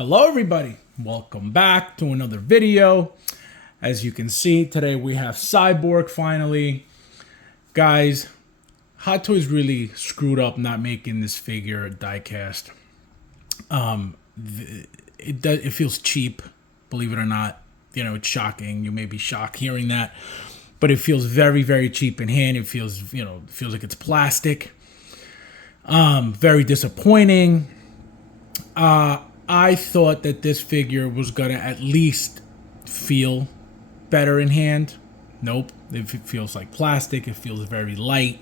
Hello everybody, welcome back to another video. As you can see, today we have Cyborg finally. Guys, Hot Toys really screwed up not making this figure die-cast. It feels cheap, believe it or not. You know, it's shocking. You may be shocked hearing that, but it feels very, very cheap in hand. It feels, feels like it's plastic. Very disappointing. I thought that this figure was gonna at least feel better in hand. Nope, it feels like plastic. It feels very light.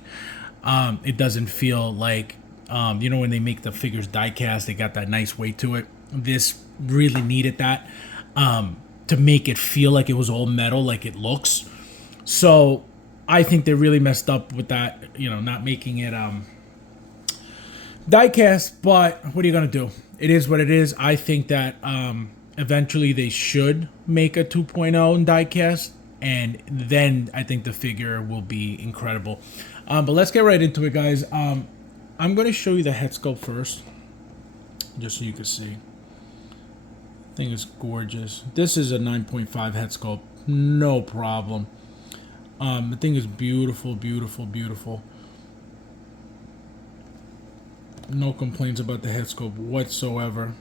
It doesn't feel like, when they make the figures die cast, they got that nice weight to it. This really needed that to make it feel like it was all metal, like it looks. So I think they really messed up with that, not making it die cast. But what are you gonna do? It is what it is. I think that eventually they should make a 2.0 in diecast, and then I think the figure will be incredible. But let's get right into it, guys. I'm going to show you the head sculpt first, just so you can see. The thing is gorgeous. This is a 9.5 head sculpt, no problem. The thing is beautiful, beautiful, beautiful. No complaints about the head sculpt whatsoever.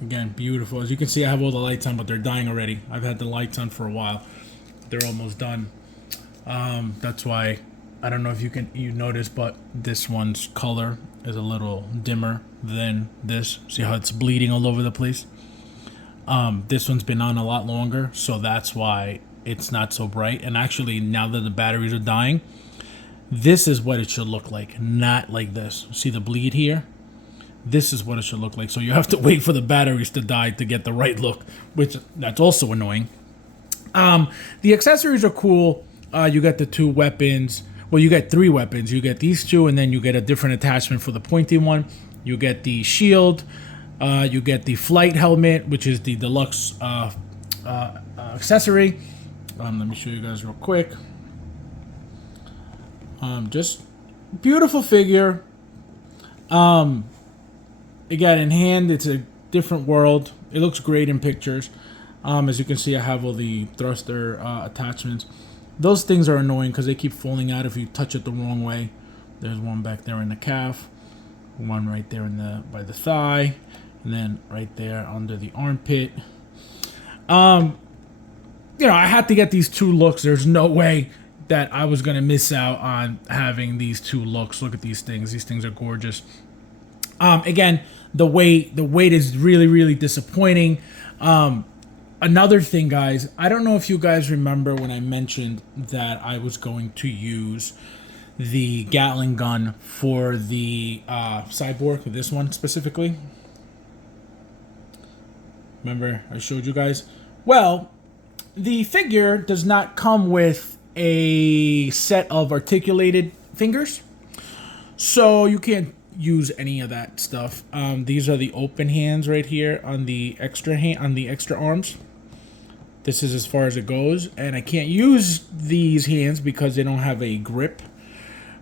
Again, beautiful. As you can see, I have all the lights on, but they're dying already. I've had the lights on for a while. They're almost done. That's why, I don't know if you notice, but this one's color is a little dimmer than this. See how it's bleeding all over the place? This one's been on a lot longer, so that's why it's not so bright. And actually, now that the batteries are dying, this is what it should look like, not like this. See the bleed here? This is what it should look like. So you have to wait for the batteries to die to get the right look, which that's also annoying. The accessories are cool. You got the two weapons. Well, you get three weapons. You get these two, and then you get a different attachment for the pointy one. You get the shield. You get the flight helmet, which is the deluxe accessory. Let me show you guys real quick. Just beautiful figure. Again, in hand, it's a different world. It looks great in pictures. As you can see, I have all the thruster attachments. Those things are annoying because they keep falling out if you touch it the wrong way. There's one back there in the calf, one right there by the thigh, and then right there under the armpit. I had to get these two looks. There's no way that I was gonna miss out on having these two looks. Look at these things. These things are gorgeous. Again, the weight is really, really disappointing. Another thing, guys, I don't know if you guys remember when I mentioned that I was going to use the Gatling gun for the Cyborg, this one specifically. Remember I showed you guys? Well, the figure does not come with a set of articulated fingers, so you can't use any of that stuff. These are the open hands right here on the extra arms. This is as far as it goes, and I can't use these hands because they don't have a grip.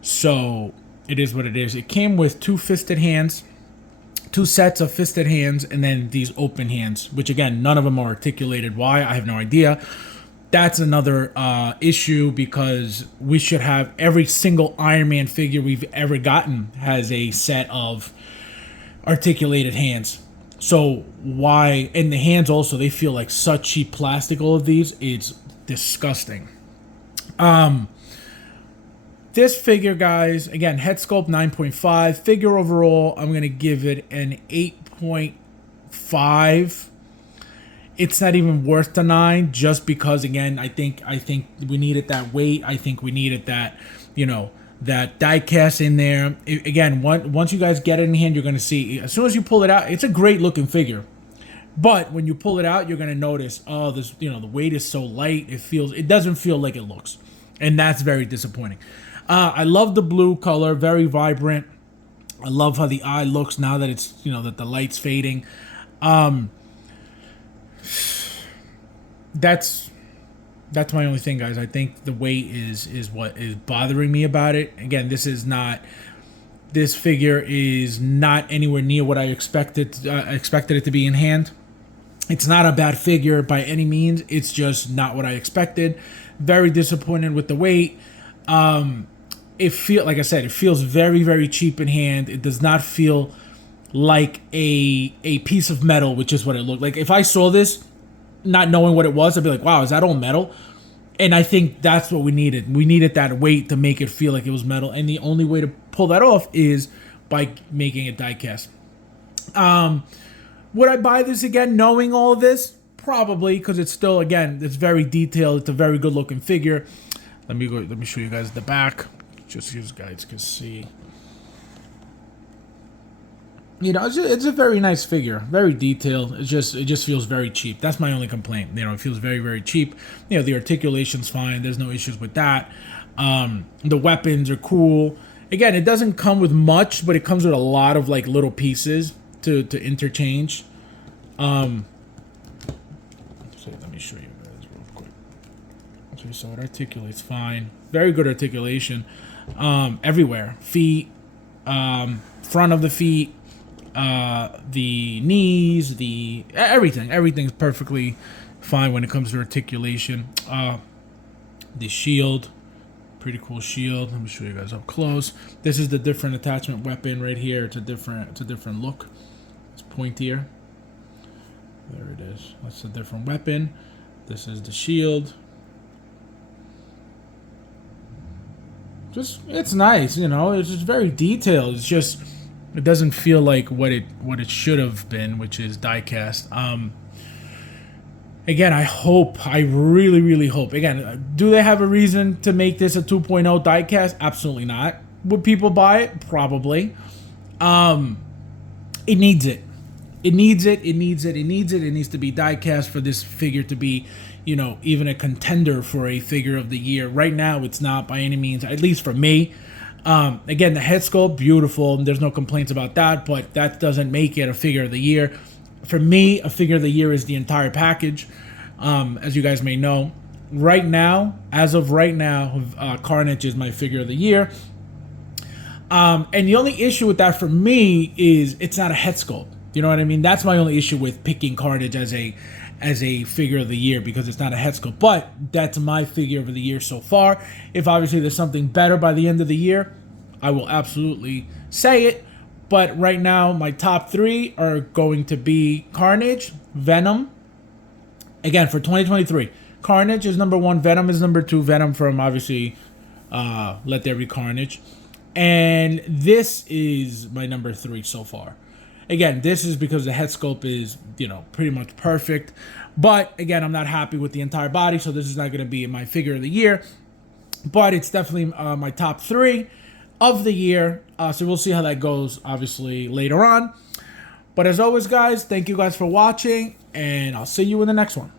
So it is what it is. It came with two fisted hands, two sets of fisted hands, and then these open hands, which again, none of them are articulated. Why? I have no idea. That's another issue, because we should have every single Iron Man figure we've ever gotten has a set of articulated hands. So why? And the hands also, they feel like such cheap plastic. All of these, it's disgusting. This figure, guys, again, head sculpt 9.5. Figure overall, I'm gonna give it an 8.5. It's not even worth the 9, just because, again, I think we needed that weight. I think we needed that, that die cast in there. Again, once you guys get it in hand, you're going to see, as soon as you pull it out, it's a great looking figure. But when you pull it out, you're going to notice, oh, this, the weight is so light. It doesn't feel like it looks. And that's very disappointing. I love the blue color, very vibrant. I love how the eye looks now that it's, that the light's fading. That's my only thing, guys. I think the weight is what is bothering me about it. Again, this is not This figure is not anywhere near what I expected it to be in hand. It's not a bad figure by any means. It's just not what I expected. Very disappointed with the weight. Like I said, it feels very, very cheap in hand. It does not feel like a piece of metal, which is what it looked like. If I saw this, not knowing what it was, I'd be like, wow, is that all metal? And I think that's what we needed. We needed that weight to make it feel like it was metal. And the only way to pull that off is by making it die cast. Would I buy this again knowing all of this? Probably, because it's still, again, it's very detailed. It's a very good looking figure. Let me show you guys the back. Just so you guys can see. You know, it's a very nice figure, very detailed. It just feels very cheap. That's my only complaint. You know, it feels very, very cheap. You know, the articulation's fine. There's no issues with that. The weapons are cool. Again, it doesn't come with much, but it comes with a lot of like little pieces to interchange. So let me show you guys real quick. Okay, so it articulates fine. Very good articulation. Everywhere. Feet, front of the feet, the knees, everything's perfectly fine when it comes to articulation. The shield, pretty cool shield. Let me show you guys up close. This is the different attachment weapon right here. It's a different look. It's pointier. There it is. That's a different weapon. This is the shield. Just, it's nice, you know. It's just very detailed. It's just, it doesn't feel like what it should have been, which is die cast. Again, I really, really hope. Again, do they have a reason to make this a 2.0 die cast? Absolutely not. Would people buy it? Probably. It needs it. It needs it. It needs it. It needs it. It needs to be die cast for this figure to be, you know, even a contender for a figure of the year. Right now, it's not by any means, at least for me. Again, the head sculpt, beautiful. There's no complaints about that, but that doesn't make it a figure of the year. For me, a figure of the year is the entire package. As you guys may know, right now, as of right now, Carnage is my figure of the year. And the only issue with that for me is it's not a head sculpt. You know what I mean? That's my only issue with picking Carnage as a figure of the year, because it's not a head sculpt. But that's my figure of the year so far. If obviously there's something better by the end of the year, I will absolutely say it. But right now, my top three are going to be Carnage, Venom. Again, for 2023, Carnage is number one, Venom is number two. Venom from, obviously, Let There Be Carnage. And this is my number three so far. Again, this is because the head sculpt is, you know, pretty much perfect. But, again, I'm not happy with the entire body, so this is not going to be my figure of the year. But it's definitely my top three of the year. So we'll see how that goes, obviously, later on. But as always, guys, thank you guys for watching, and I'll see you in the next one.